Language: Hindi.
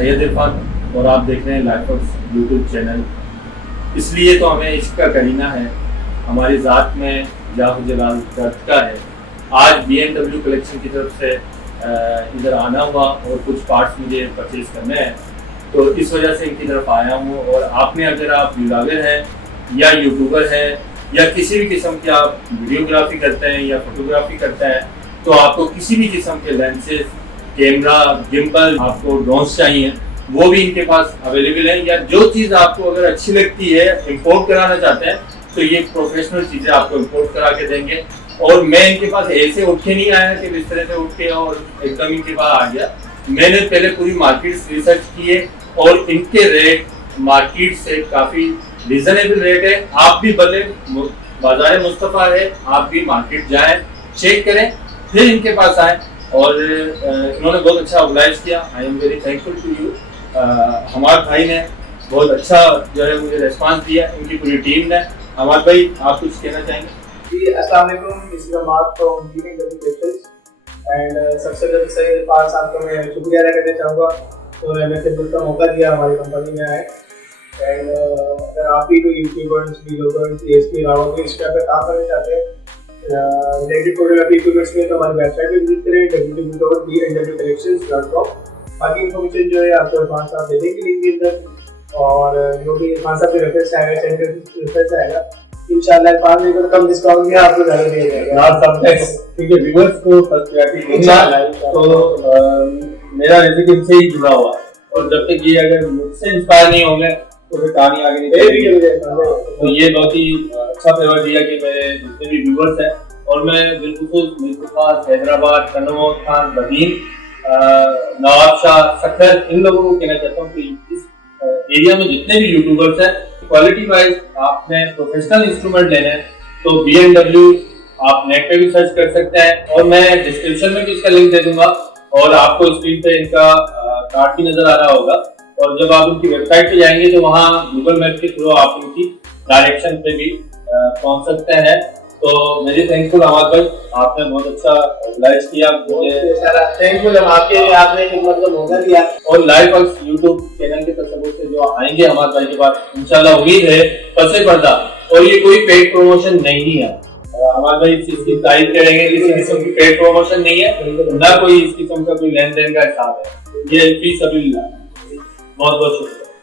सैयद इरफान और आप देख रहे हैं लाइफवर्क्स यूट्यूब चैनल। इसलिए तो हमें इश्क का करीना है, हमारी ज़ात में जाह जलाल दर्द का है। आज BMW कलेक्शन की तरफ से इधर आना हुआ और कुछ पार्ट्स मुझे परचेज करने हैं, तो इस वजह से इनकी तरफ आया हूँ। और आपने अगर आप ब्लॉगर हैं या यूट्यूबर हैं या किसी भी किस्म की आप वीडियोग्राफी करते हैं या फोटोग्राफी करते हैं, तो आपको किसी भी किस्म के लेंसेज, कैमरा, गिम्बल, आपको ड्रोन्स चाहिए, वो भी इनके पास अवेलेबल है। या जो चीज़ आपको अगर अच्छी लगती है, इंपोर्ट कराना चाहते हैं, तो ये प्रोफेशनल चीज़ें आपको इंपोर्ट करा के देंगे। और मैं इनके पास ऐसे उठ के नहीं आया कि बिस्तर से उठ के और एकदम इनके पास आ गया। मैंने पहले पूरी मार्केट रिसर्च की है और इनके रेट मार्केट से काफ़ी रिजनेबल रेट है। आप भी भले बाजार मुस्तफ़ा है, आप भी मार्केट जाएं, चेक करें, फिर इनके पास आए। और इन्होंने बहुत अच्छा ऑर्गेनाइज किया। I am very thankful to you. हमारे भाई ने बहुत अच्छा जो है मुझे रिस्पांस दिया, इनकी पूरी टीम ने। हमारे भाई, आप कुछ कहना चाहेंगे? जी, अस्सलाम वालेकुम। इस जमात फ्रॉम BMW कलेक्शंस एंड सबसे पहले सैयद इरफान साहब को मैं शुक्रिया अदा करना चाहूँगा और हमें खिदमत का मौका दिया, हमारी कंपनी में आए। एंड अगर आप भी कोई यूट्यूबर्स, व्लॉगर्स इसके अलावा कोई इस पे काम करना चाहते हैं रिलेटेड फोटोग्राफी इक्विपमेंट्स में, तो हमारी वेबसाइट पे विजिट करें www.bmwcollections.com। बाकी इन्फॉर्मेशन जो है आपको इरफान साहब दे देंगे लिंक के अंदर, और जो भी इरफान साहब के रेफरेंस आएगा, सेंटर रेफरेंस आएगा, इंशाल्लाह इरफान जी को कम डिस्काउंट भी आपको ज़्यादा दिया जाएगा। आप सब क्योंकि व्यूअर्स को फर्स्ट प्रायोरिटी इंशाल्लाह। तो मेरा रेसिपी इनसे ही जुड़ा हुआ है, और जब तक ये अगर मुझसे इंस्पायर नहीं होंगे तो फिर कहानी आगे नहीं चलेगी। तो ये बहुत ही अच्छा फेवर दिया कि मेरे जितने भी व्यूअर्स हैं, और मैं बिलखुसूस मिर्ज़ाबाद, हैदराबाद, कन्नौज, खान, बदीन, नवाबशाह, सक्कर, इन लोगों को कहना चाहता हूँ कि इस एरिया में जितने भी यूट्यूबर्स हैं, क्वालिटी वाइज आपने प्रोफेशनल इंस्ट्रूमेंट लेने हैं तो BMW आप नेट पे भी सर्च कर सकते हैं, और मैं डिस्क्रिप्शन में भी इसका लिंक दे दूंगा, और आपको स्क्रीन पे इनका कार्ड भी नजर आ रहा होगा। और जब आप उनकी वेबसाइट पे जाएंगे तो वहाँ गूगल मैप के थ्रू आप उनकी डायरेक्शन पे भी पहुँच सकते हैं। तो मेरी थैंकफुल अहमद भाई, आपने बहुत अच्छा ऑर्गेनाइज किया, थैंकफुल हम आपने खिदमत का मौका दिया। और लाइफवर्क्स यूट्यूब चैनल के तसव्वुर से जो आएंगे हमारे भाई के पास, इंशाल्लाह उम्मीद है पसे पर्दा, और ये कोई पेड प्रमोशन नहीं है। हमारे भाई इस चीज की तारीफ करेंगे, किसी किस्म की पेड प्रमोशन नहीं है, ना कोई इस किस्म का कोई लेन देन का हिसाब है, ये फीस अभी बहुत बहुत शुक्रिया।